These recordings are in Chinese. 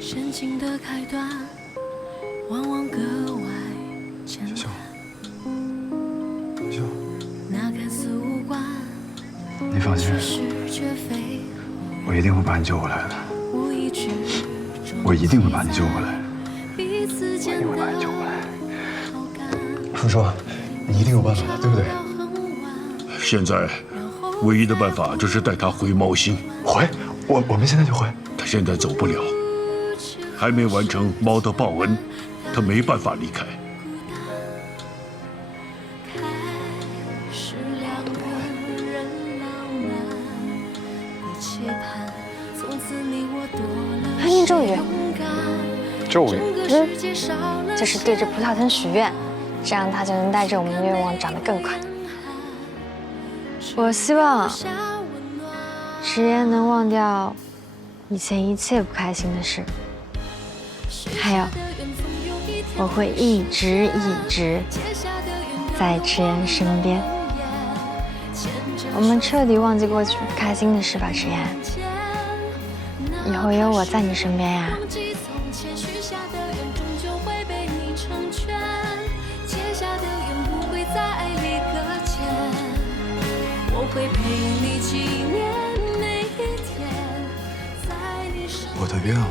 深情的开端，往往格外简小单。小，那看似无关，你放心我一定会把你救回来的。我一定会把你救回来，一定会把你救回来。叔叔，你一定有办法的，对不对？现在唯一的办法就是带他回猫星，回，我我们现在就回。他现在走不了，还没完成猫的报恩，他没办法离开。咒语勇敢。咒语整个世界少了就是对着葡萄藤许愿，这样它就能带着我们的愿望长得更快。我希望下温暖。直言能忘掉以前一切不开心的事，还有我会一直一直在池岩身边。我们彻底忘记过去不开心的事吧，池岩。以后有我在你身边呀。我的愿望。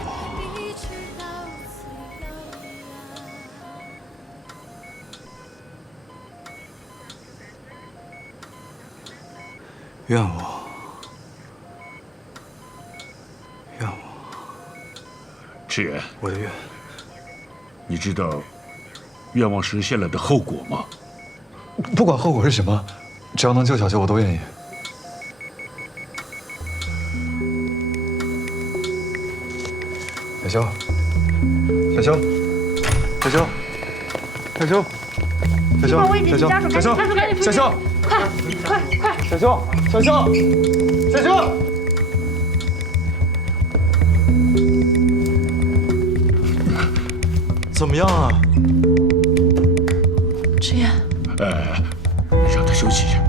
愿望，愿望，赤言，我的愿，你知道愿望实现了的后果吗？不管后果是什么，只要能救小秋，我都愿意。小修，小修，小修，小修，小修，小修，小修，小修，快快快，小修，小修，小修，怎么样啊？这样，哎，让他休息一下。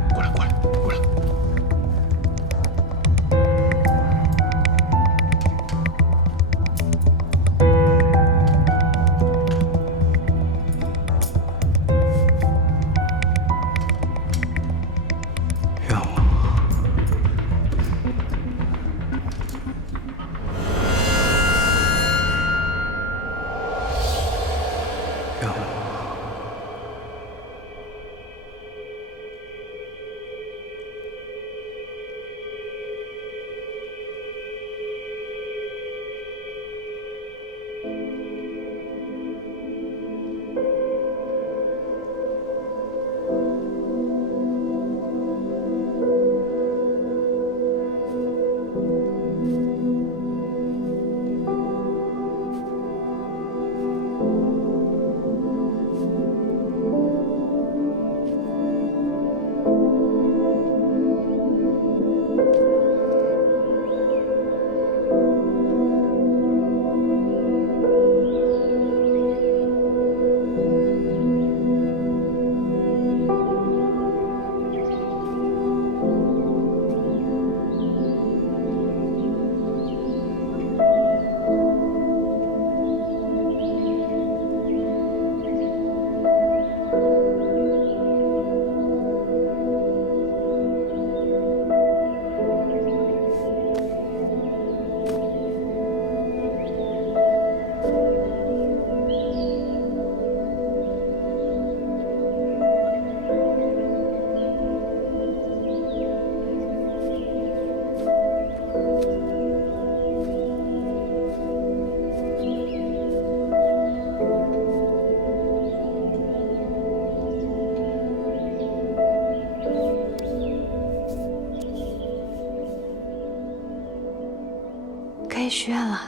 许愿了。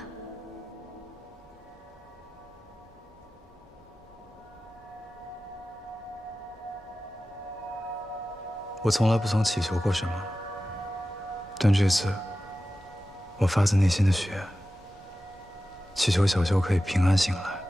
我从来不曾祈求过什么，但这次，我发自内心的许愿，祈求小修可以平安醒来，